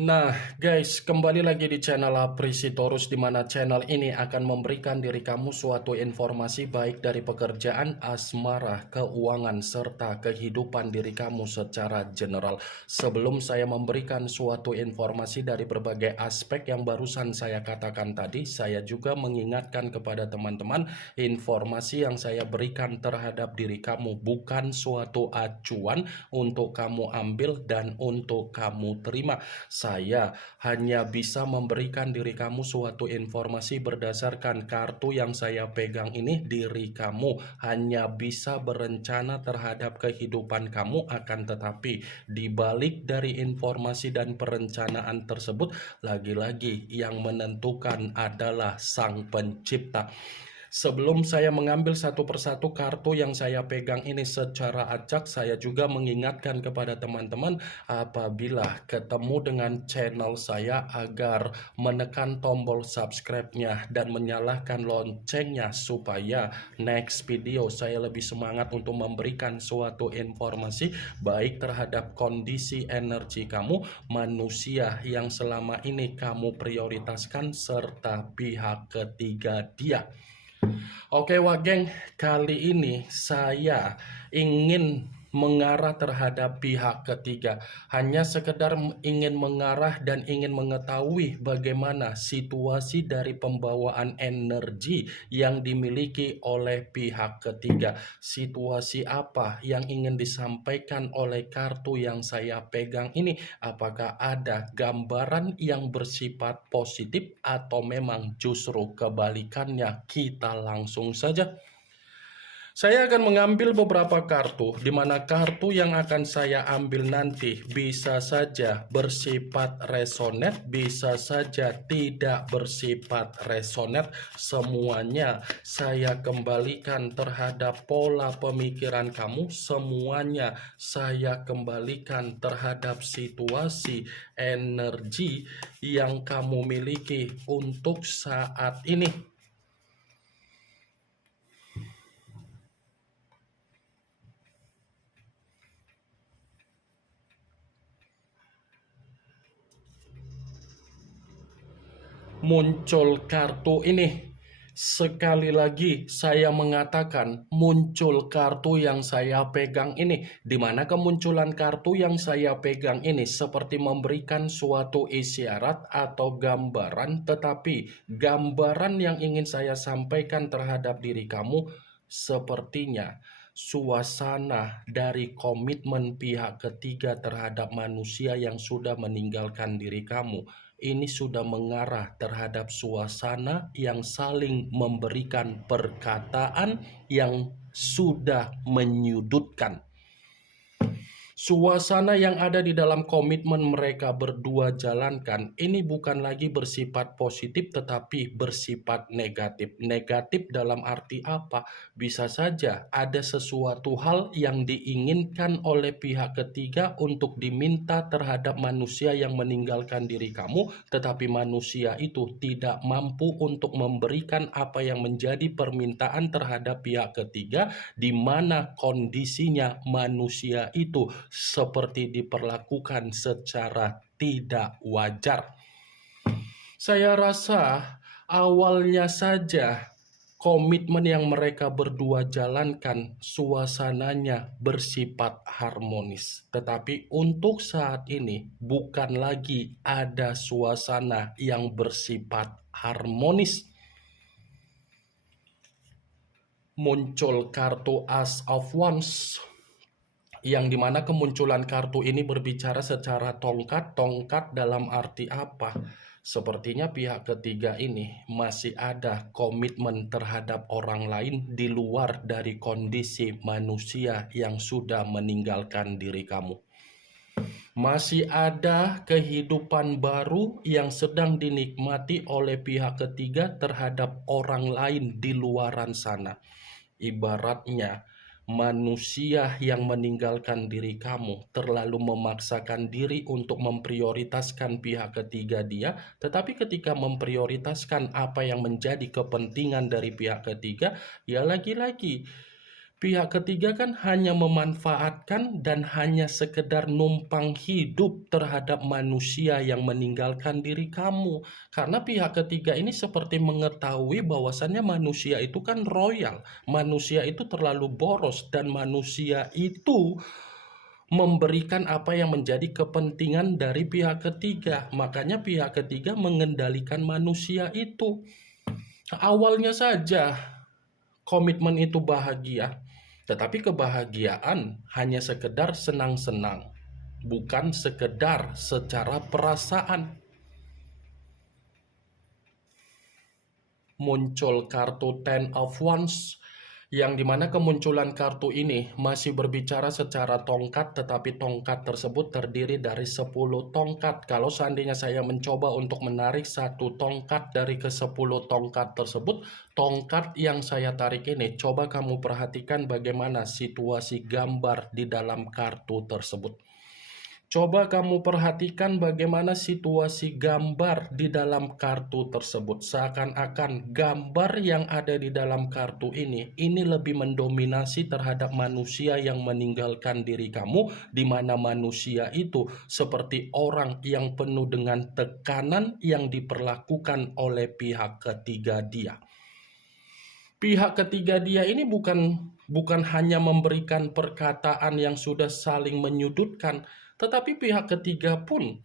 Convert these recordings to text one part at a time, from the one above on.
Nah guys, kembali lagi di channel Aprisitorus, di mana channel ini akan memberikan diri kamu suatu informasi baik dari pekerjaan, asmara, keuangan, serta kehidupan diri kamu secara general. Sebelum saya memberikan suatu informasi dari berbagai aspek yang barusan saya katakan tadi, saya juga mengingatkan kepada teman-teman, informasi yang saya berikan terhadap diri kamu bukan suatu acuan untuk kamu ambil dan untuk kamu terima. Saya hanya bisa memberikan diri kamu suatu informasi berdasarkan kartu yang saya pegang ini. Diri kamu hanya bisa berencana terhadap kehidupan kamu, akan tetapi dibalik dari informasi dan perencanaan tersebut, lagi-lagi yang menentukan adalah Sang Pencipta. Sebelum saya mengambil satu persatu kartu yang saya pegang ini secara acak, saya juga mengingatkan kepada teman-teman apabila ketemu dengan channel saya agar menekan tombol subscribe-nya dan menyalakan loncengnya supaya next video saya lebih semangat untuk memberikan suatu informasi baik terhadap kondisi energi kamu, manusia yang selama ini kamu prioritaskan, serta pihak ketiga dia. Oke Wageng, kali ini saya ingin mengarah terhadap pihak ketiga. Hanya sekedar ingin mengarah dan ingin mengetahui bagaimana situasi dari pembawaan energi yang dimiliki oleh pihak ketiga. Situasi apa yang ingin disampaikan oleh kartu yang saya pegang ini? Apakah ada gambaran yang bersifat positif atau memang justru kebalikannya? Kita langsung saja. Saya akan mengambil beberapa kartu, di mana kartu yang akan saya ambil nanti bisa saja bersifat resonet, bisa saja tidak bersifat resonet. Semuanya saya kembalikan terhadap pola pemikiran kamu, semuanya saya kembalikan terhadap situasi energi yang kamu miliki untuk saat ini. Muncul kartu ini. Sekali lagi saya mengatakan muncul kartu yang saya pegang ini, di mana kemunculan kartu yang saya pegang ini seperti memberikan suatu isyarat atau gambaran, tetapi gambaran yang ingin saya sampaikan terhadap diri kamu sepertinya suasana dari komitmen pihak ketiga terhadap manusia yang sudah meninggalkan diri kamu ini sudah mengarah terhadap suasana yang saling memberikan perkataan yang sudah menyudutkan. Suasana yang ada di dalam komitmen mereka berdua jalankan ini bukan lagi bersifat positif tetapi bersifat negatif. Negatif dalam arti apa? Bisa saja ada sesuatu hal yang diinginkan oleh pihak ketiga untuk diminta terhadap manusia yang meninggalkan diri kamu, tetapi manusia itu tidak mampu untuk memberikan apa yang menjadi permintaan terhadap pihak ketiga, di mana kondisinya manusia itu seperti diperlakukan secara tidak wajar. Saya rasa awalnya saja komitmen yang mereka berdua jalankan suasananya bersifat harmonis. Tetapi untuk saat ini bukan lagi ada suasana yang bersifat harmonis. Muncul kartu As of Wands, yang dimana kemunculan kartu ini berbicara secara tongkat dalam arti apa? Sepertinya pihak ketiga ini masih ada komitmen terhadap orang lain di luar dari kondisi manusia yang sudah meninggalkan diri kamu. Masih ada kehidupan baru yang sedang dinikmati oleh pihak ketiga terhadap orang lain di luaran sana. Ibaratnya manusia yang meninggalkan diri kamu terlalu memaksakan diri untuk memprioritaskan pihak ketiga dia, tetapi ketika memprioritaskan apa yang menjadi kepentingan dari pihak ketiga, ya lagi-lagi Pihak ketiga kan hanya memanfaatkan dan hanya sekedar numpang hidup terhadap manusia yang meninggalkan diri kamu. Karena pihak ketiga ini seperti mengetahui bahwasannya manusia itu kan royal, manusia itu terlalu boros, dan manusia itu memberikan apa yang menjadi kepentingan dari pihak ketiga. Makanya pihak ketiga mengendalikan manusia itu. Awalnya saja komitmen itu bahagia, tetapi kebahagiaan hanya sekedar senang-senang, bukan sekedar secara perasaan. Muncul kartu Ten of Wands, yang dimana kemunculan kartu ini masih berbicara secara tongkat, tetapi tongkat tersebut terdiri dari 10 tongkat. Kalau seandainya saya mencoba untuk menarik satu tongkat dari ke-10 tongkat tersebut, tongkat yang saya tarik ini, coba kamu perhatikan bagaimana situasi gambar di dalam kartu tersebut. Coba kamu perhatikan bagaimana situasi gambar di dalam kartu tersebut. Seakan-akan gambar yang ada di dalam kartu ini lebih mendominasi terhadap manusia yang meninggalkan diri kamu, di mana manusia itu seperti orang yang penuh dengan tekanan yang diperlakukan oleh pihak ketiga dia. Pihak ketiga dia ini bukan hanya memberikan perkataan yang sudah saling menyudutkan, tetapi pihak ketiga pun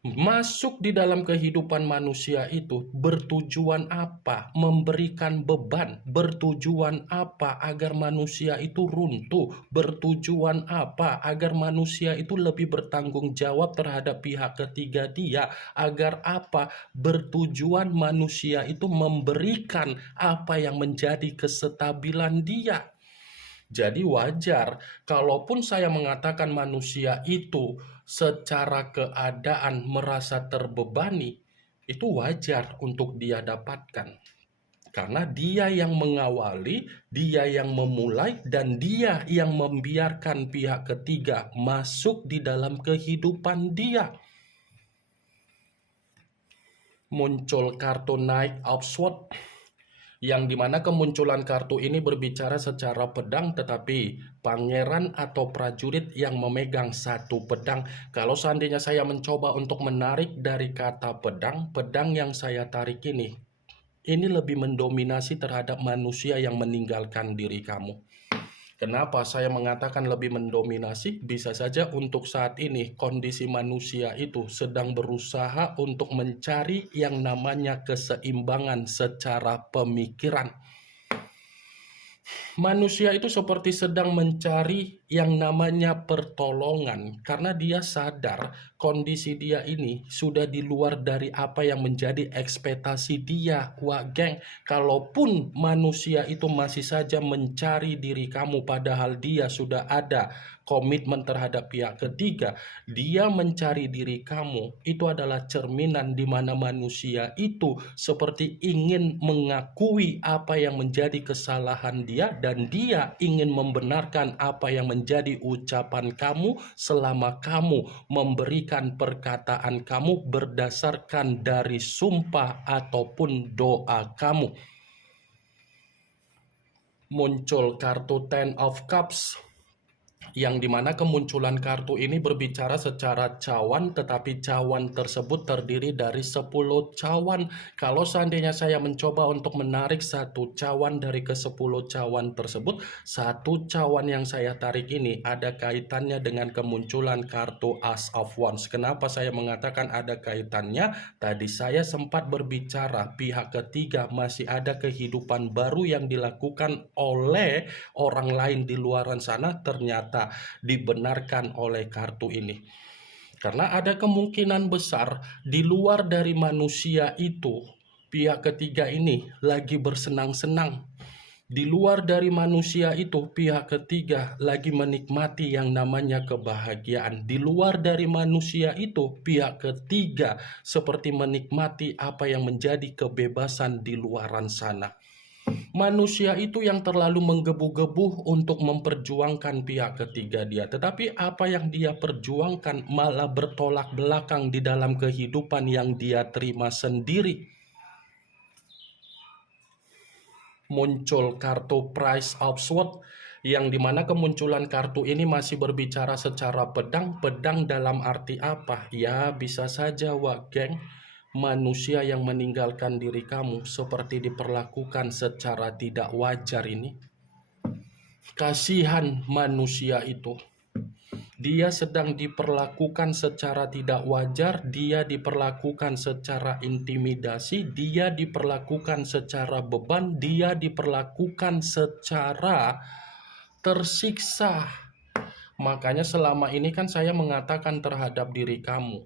masuk di dalam kehidupan manusia itu bertujuan apa? Memberikan beban. Bertujuan apa? Agar manusia itu runtuh. Bertujuan apa? Agar manusia itu lebih bertanggung jawab terhadap pihak ketiga dia. Agar apa? Bertujuan manusia itu memberikan apa yang menjadi kestabilan dia. Jadi wajar kalaupun saya mengatakan manusia itu secara keadaan merasa terbebani, itu wajar untuk dia dapatkan. Karena dia yang mengawali, dia yang memulai, dan dia yang membiarkan pihak ketiga masuk di dalam kehidupan dia. Muncul kartu Knight of Swords, yang dimana kemunculan kartu ini berbicara secara pedang, tetapi pangeran atau prajurit yang memegang satu pedang. Kalau seandainya saya mencoba untuk menarik dari kata pedang, pedang yang saya tarik ini lebih mendominasi terhadap manusia yang meninggalkan diri kamu. Kenapa saya mengatakan lebih mendominasi? Bisa saja untuk saat ini kondisi manusia itu sedang berusaha untuk mencari yang namanya keseimbangan secara pemikiran. Manusia itu seperti sedang mencari yang namanya pertolongan, karena dia sadar kondisi dia ini sudah di luar dari apa yang menjadi ekspektasi dia. Wah geng, kalaupun manusia itu masih saja mencari diri kamu padahal dia sudah ada komitmen terhadap pihak ketiga, dia mencari diri kamu, itu adalah cerminan di mana manusia itu seperti ingin mengakui apa yang menjadi kesalahan dia, dan dia ingin membenarkan apa yang menjadi ucapan kamu selama kamu memberikan perkataan kamu berdasarkan dari sumpah ataupun doa kamu. Muncul kartu Ten of Cups, yang dimana kemunculan kartu ini berbicara secara cawan, tetapi cawan tersebut terdiri dari 10 cawan. Kalau seandainya saya mencoba untuk menarik satu cawan dari ke-10 cawan tersebut, satu cawan yang saya tarik ini ada kaitannya dengan kemunculan kartu Ace of Wands. Kenapa saya mengatakan ada kaitannya? Tadi saya sempat berbicara pihak ketiga masih ada kehidupan baru yang dilakukan oleh orang lain di luaran sana, ternyata dibenarkan oleh kartu ini. Karena ada kemungkinan besar di luar dari manusia itu, pihak ketiga ini lagi bersenang-senang. Di luar dari manusia itu, pihak ketiga lagi menikmati yang namanya kebahagiaan. Di luar dari manusia itu, pihak ketiga seperti menikmati apa yang menjadi kebebasan di luaran sana. Manusia itu yang terlalu menggebu-gebu untuk memperjuangkan pihak ketiga dia. Tetapi apa yang dia perjuangkan malah bertolak belakang di dalam kehidupan yang dia terima sendiri. Muncul kartu Price of Swords, yang dimana kemunculan kartu ini masih berbicara secara pedang. Pedang dalam arti apa? Ya bisa saja Wak Geng, manusia yang meninggalkan diri kamu seperti diperlakukan secara tidak wajar ini. Kasihan manusia itu. Dia sedang diperlakukan secara tidak wajar, dia diperlakukan secara intimidasi, dia diperlakukan secara beban, dia diperlakukan secara tersiksa. Makanya selama ini kan saya mengatakan terhadap diri kamu,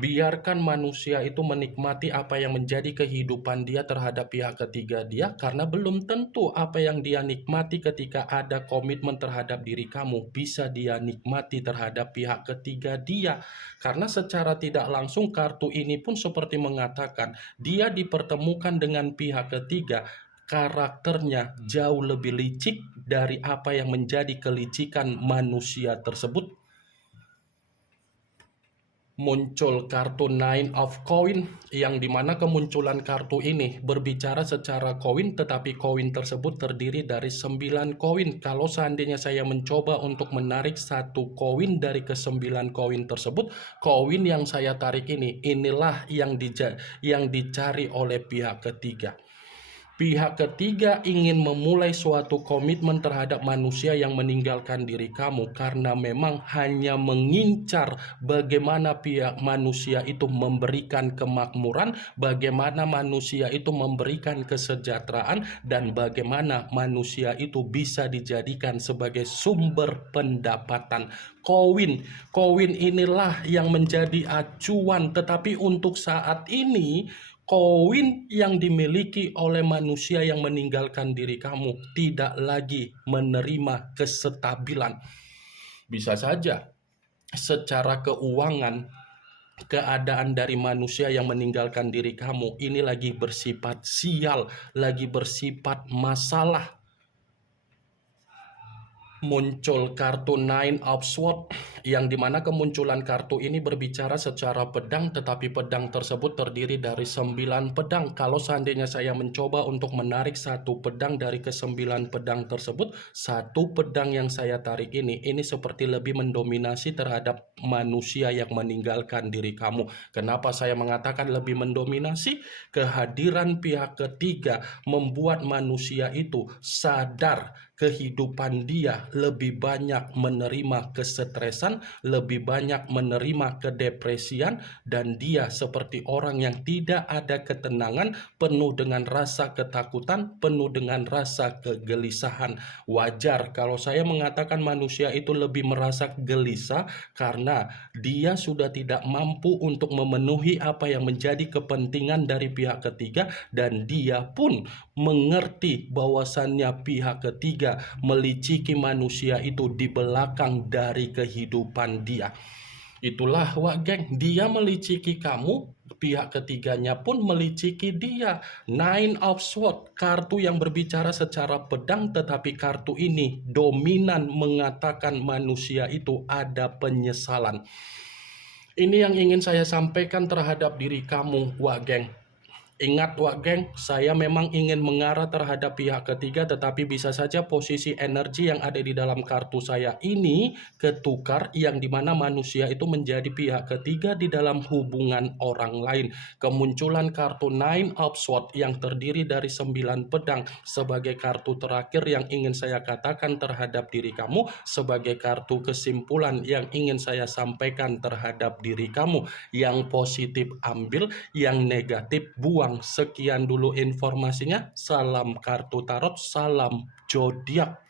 biarkan manusia itu menikmati apa yang menjadi kehidupan dia terhadap pihak ketiga dia, karena belum tentu apa yang dia nikmati ketika ada komitmen terhadap diri kamu bisa dia nikmati terhadap pihak ketiga dia. Karena secara tidak langsung kartu ini pun seperti mengatakan dia dipertemukan dengan pihak ketiga, karakternya jauh lebih licik dari apa yang menjadi kelicikan manusia tersebut. Muncul kartu Nine of Coin, yang dimana kemunculan kartu ini berbicara secara koin, tetapi koin tersebut terdiri dari 9 koin. Kalau seandainya saya mencoba untuk menarik satu koin dari ke-9 koin tersebut, koin yang saya tarik inilah yang dicari oleh pihak ketiga. Pihak ketiga ingin memulai suatu komitmen terhadap manusia yang meninggalkan diri kamu karena memang hanya mengincar bagaimana pihak manusia itu memberikan kemakmuran, bagaimana manusia itu memberikan kesejahteraan, dan bagaimana manusia itu bisa dijadikan sebagai sumber pendapatan. Koin inilah yang menjadi acuan, tetapi untuk saat ini koin yang dimiliki oleh manusia yang meninggalkan diri kamu tidak lagi menerima kestabilan. Bisa saja secara keuangan, keadaan dari manusia yang meninggalkan diri kamu ini lagi bersifat sial, lagi bersifat masalah. Muncul kartu Nine of Swords, yang dimana kemunculan kartu ini berbicara secara pedang, tetapi pedang tersebut terdiri dari 9 pedang. Kalau seandainya saya mencoba untuk menarik satu pedang dari ke-9 pedang tersebut, satu pedang yang saya tarik ini seperti lebih mendominasi terhadap manusia yang meninggalkan diri kamu. Kenapa saya mengatakan lebih mendominasi? Kehadiran pihak ketiga membuat manusia itu sadar kehidupan dia lebih banyak menerima kesetresan, lebih banyak menerima kedepresian, dan dia seperti orang yang tidak ada ketenangan, penuh dengan rasa ketakutan, penuh dengan rasa kegelisahan. Wajar kalau saya mengatakan manusia itu lebih merasa gelisah karena dia sudah tidak mampu untuk memenuhi apa yang menjadi kepentingan dari pihak ketiga, dan dia pun mengerti bahwasannya pihak ketiga meliciki manusia itu di belakang dari kehidupan dia. Itulah Wak Geng, dia meliciki kamu, pihak ketiganya pun meliciki dia. Nine of Swords, kartu yang berbicara secara pedang, tetapi kartu ini dominan mengatakan manusia itu ada penyesalan. Ini yang ingin saya sampaikan terhadap diri kamu, Wak Geng. Ingat Wak Geng, saya memang ingin mengarah terhadap pihak ketiga, tetapi bisa saja posisi energi yang ada di dalam kartu saya ini ketukar, yang dimana manusia itu menjadi pihak ketiga di dalam hubungan orang lain. Kemunculan kartu Nine of Swords yang terdiri dari 9 pedang sebagai kartu terakhir yang ingin saya katakan terhadap diri kamu, sebagai kartu kesimpulan yang ingin saya sampaikan terhadap diri kamu. Yang positif ambil, yang negatif buang. Sekian dulu informasinya. Salam kartu tarot, salam zodiak.